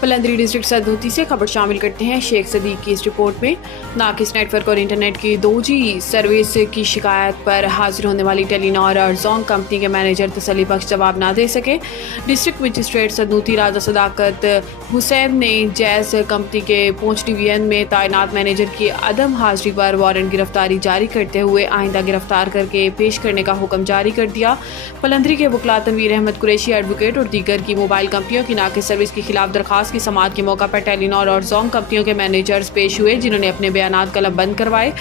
پلندری district Sudhnoti سے خبر شامل کرتے ہیں۔ شیخ صدیق کی اس رپورٹ میں ناقص نیٹ ورک اور انٹرنیٹ کی 2G سروس کی شکایت پر حاضر ہونے والی ٹیلی نار اور زونگ کمپنی کے مینیجر تسلی بخش جواب نہ دے سکے۔ ڈسٹرکٹ مجسٹریٹ سدنوتی راجہ صداقت حسین نے جیز کمپنی کے پونچھ ڈویژن میں تعینات مینیجر کی عدم حاضری پر وارنٹ گرفتاری جاری کرتے ہوئے آئندہ گرفتار کر کے پیش کرنے کا حکم جاری کر دیا۔ پلندری کے وکلاء تنویر احمد قریشی ایڈوکیٹ اور دیگر کی موبائل کمپنیوں کی ناقص سروس کے خلاف درخواست کی سماعت کے موقع پر ٹیلی نار اور زونگ کمپنیوں کے مینیجرز پیش ہوئے، جنہوں نے اپنے بیانات قلم بند کروائے۔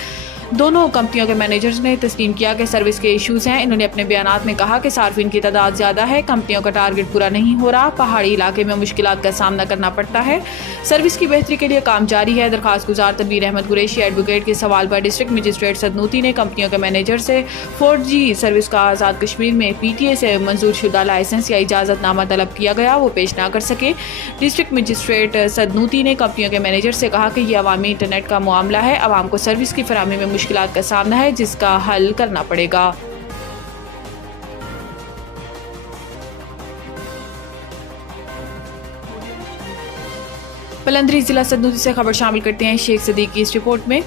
دونوں کمپنیوں کے مینیجرز نے تسلیم کیا کہ سروس کے ایشوز ہیں۔ انہوں نے اپنے بیانات میں کہا کہ صارفین کی تعداد زیادہ ہے، کمپنیوں کا ٹارگٹ پورا نہیں ہو رہا، پہاڑی علاقے میں مشکلات کا سامنا کرنا پڑتا ہے، سروس کی بہتری کے لیے کام جاری ہے۔ درخواست گزار تنویر احمد قریشی ایڈوکیٹ کے سوال پر ڈسٹرکٹ مجسٹریٹ سدنوتی نے کمپنیوں کے مینیجر سے 4G سروس کا آزاد کشمیر میں PTA سے منظور شدہ لائسنس یا اجازت نامہ طلب کیا گیا، وہ پیش نہ کر سکے۔ ڈسٹرکٹ مجسٹریٹ سدنوتی نے کمپنیوں کے مینیجر سے کہا کہ یہ عوامی انٹرنیٹ کا معاملہ ہے، عوام کو سروس کی فراہمی میں مشکلات کا سامنا ہے جس کا حل کرنا پڑے گا۔ پلندری ضلع سدنوتی سے خبر شامل کرتے ہیں۔ شیخ صدیق کی اس رپورٹ میں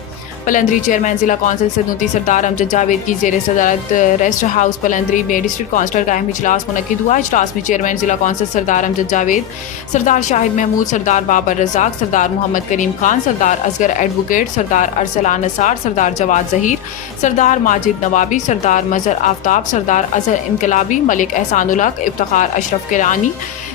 پلندری چیئرمین ضلع کونسل سدنوتی سردار امجد جاوید کی زیر صدارت ریسٹ ہاؤس پلندری میں ڈسٹرکٹ کونسلر کا اہم اجلاس منعقد ہوا۔ اجلاس میں چیئرمین ضلع کونسل سردار امجد جاوید، سردار شاہد محمود، سردار بابر رزاق، سردار محمد کریم خان، سردار اصغر ایڈوکیٹ، سردار ارسلان نثار، سردار جواد ظہیر، سردار ماجد نوابی، سردار مظہر آفتاب، سردار اظہر انقلابی، ملک احسان الحق، افتخار اشرف کرانی،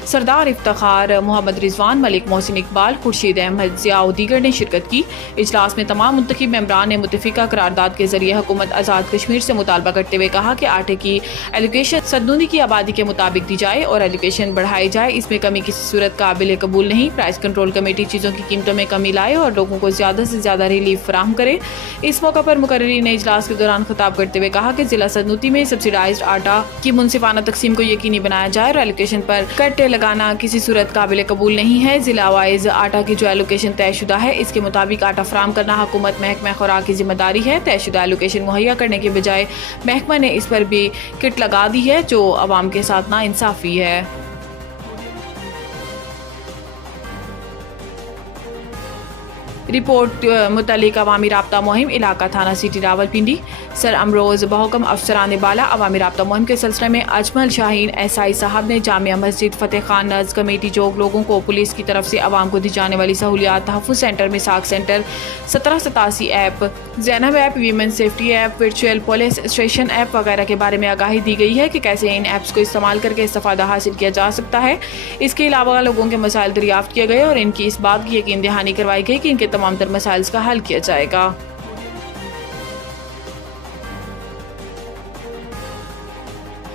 سردار افتخار محمد رضوان، ملک محسن اقبال، خورشید احمد ضیاء و دیگر نے شرکت کی۔ اجلاس میں تمام منتخب ممبران نے متفقہ قرارداد کے ذریعے حکومت آزاد کشمیر سے مطالبہ کرتے ہوئے کہا کہ آٹے کی ایلوکیشن سدنوتی کی آبادی کے مطابق دی جائے اور ایلوکیشن بڑھائی جائے، اس میں کمی کسی صورت قابل قبول نہیں۔ پرائس کنٹرول کمیٹی چیزوں کی قیمتوں میں کمی لائے اور لوگوں کو زیادہ سے زیادہ ریلیف فراہم کرے۔ اس موقع پر مقررین نے اجلاس کے دوران خطاب کرتے ہوئے کہا کہ ضلع سدنوتی میں سبسڈائزڈ آٹا کی منصفانہ تقسیم کو یقینی بنایا جائے اور ایلوکیشن پر کٹ لگانا کسی صورت قابل قبول نہیں ہے۔ ضلع وائز آٹا کی جو ایلوکیشن طے شدہ ہے، اس کے مطابق آٹا فراہم کرنا حکومت محکمہ خوراک کی ذمہ داری ہے۔ طے شدہ ایلوکیشن مہیا کرنے کے بجائے محکمہ نے اس پر بھی کٹ لگا دی ہے، جو عوام کے ساتھ ناانصافی ہے۔ رپورٹ متعلق عوامی رابطہ مہم علاقہ تھانہ سٹی راولپنڈی سر امروز بحکم افسران بالا عوامی رابطہ مہم کے سلسلے میں اجمل شاہین SI صاحب نے جامعہ مسجد فتح خان نز کمیٹی جوگ لوگوں کو پولیس کی طرف سے عوام کو دی جانے والی سہولیات، تحفظ سینٹر، مساق centre, 1787 app, Zainab app, women safety app, virtual police station app وغیرہ کے بارے میں آگاہی دی گئی ہے کہ کیسے ان ایپس کو استعمال کر کے استفادہ حاصل کیا جا سکتا ہے۔ اس کے علاوہ لوگوں کے مسائل دریافت کیے گئے اور ان کی اس بات کی یقین دہانی کروائی گئی کہ ان کے تمام تر مسائل کا حل کیا جائے گا۔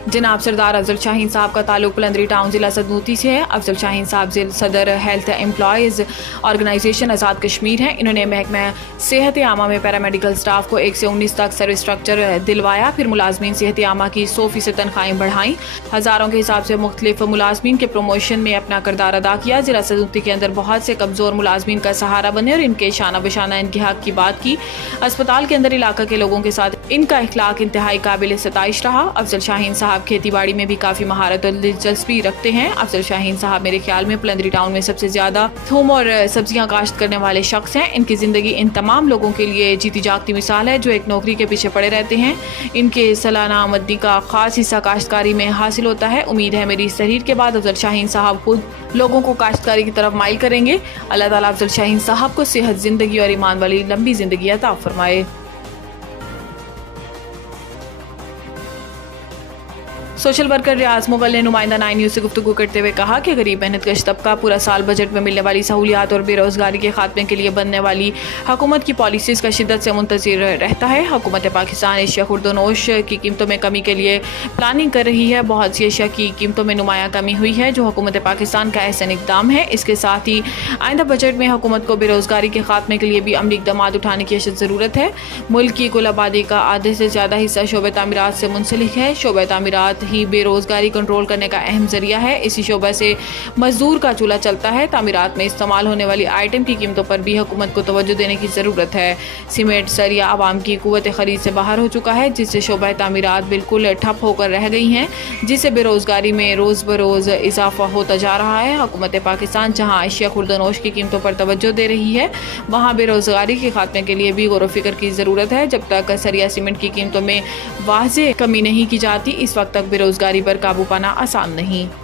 جناب سردار افضل شاہین صاحب کا تعلق پلندری ٹاؤن ضلع سدنوتی سے ہے۔ افضل شاہین صاحب صدر health employees organization Azad Kashmir ہیں۔ انہوں نے محکمہ صحت عامہ میں پیرامیڈیکل سٹاف کو 1 سے 19 تک سروس اسٹرکچر دلوایا، پھر ملازمین صحت عامہ کی 100% تنخواہیں بڑھائیں، ہزاروں کے حساب سے مختلف ملازمین کے پروموشن میں اپنا کردار ادا کیا۔ ضلع سدنوتی کے اندر بہت سے کمزور ملازمین کا سہارا بنے اور ان کے شانہ بشانہ ان کے حق کی بات کی۔ اسپتال کے اندر علاقہ کے لوگوں کے ساتھ ان کا اخلاق انتہائی قابل ستائش رہا۔ افضل شاہین صاحب کھیتی باڑی میں بھی کافی مہارت اور دلچسپی رکھتے ہیں۔ افضل شاہین صاحب میرے خیال میں پلندری ٹاؤن میں سب سے زیادہ تھوم اور سبزیاں کاشت کرنے والے شخص ہیں۔ ان کی زندگی ان تمام لوگوں کے لیے جیتی جاگتی مثال ہے جو ایک نوکری کے پیچھے پڑے رہتے ہیں۔ ان کے سالانہ آمدنی کا خاص حصہ کاشتکاری میں حاصل ہوتا ہے۔ امید ہے میری اس تحریر کے بعد افضل شاہین صاحب خود لوگوں کو کاشتکاری کی طرف مائل کریں گے۔ اللہ تعالیٰ افضل شاہین صاحب کو صحت، زندگی اور ایمان والی لمبی زندگی عطا فرمائے۔ سوشل ورکر ریاض مغل نے نمائندہ 9 نیوز سے گفتگو کرتے ہوئے کہا کہ غریب محنت کش طبقہ پورا سال بجٹ میں ملنے والی سہولیات اور بے روزگاری کے خاتمے کے لیے بننے والی حکومت کی پالیسیز کا شدت سے منتظر رہتا ہے۔ حکومت پاکستان اشیاء خوردونوش کی قیمتوں میں کمی کے لیے پلاننگ کر رہی ہے۔ بہت سی اشیاء کی قیمتوں میں نمایاں کمی ہوئی ہے جو حکومت پاکستان کا احسن اقدام ہے۔ اس کے ساتھ ہی آئندہ بجٹ میں حکومت کو بے روزگاری کے خاتمے کے لیے بھی عملی اقدامات اٹھانے کی اشد ضرورت ہے۔ ملک کی کل آبادی کا آدھے سے زیادہ حصہ شعبہ تعمیرات سے منسلک ہے۔ شعبہ تعمیرات ہی بے روزگاری کنٹرول کرنے کا اہم ذریعہ ہے۔ اسی شعبہ سے مزدور کا چولہا چلتا ہے۔ تعمیرات میں استعمال ہونے والی آئٹم کی قیمتوں پر بھی حکومت کو توجہ دینے کی ضرورت ہے۔ سیمنٹ سریا عوام کی قوت خرید سے باہر ہو چکا ہے، جس سے شعبہ تعمیرات بالکل ٹھپ ہو کر رہ گئی ہیں، جس سے بے روزگاری میں روز بروز اضافہ ہوتا جا رہا ہے۔ حکومت پاکستان جہاں اشیاء خوردنوش کی قیمتوں پر توجہ دے رہی ہے، وہاں بے روزگاری کے خاتمے کے لیے بھی غور و فکر کی ضرورت ہے۔ جب تک سریا سیمنٹ کی قیمتوں میں واضح کمی نہیں کی جاتی، اس وقت تک بے روزگاری پر قابو پانا آسان نہیں۔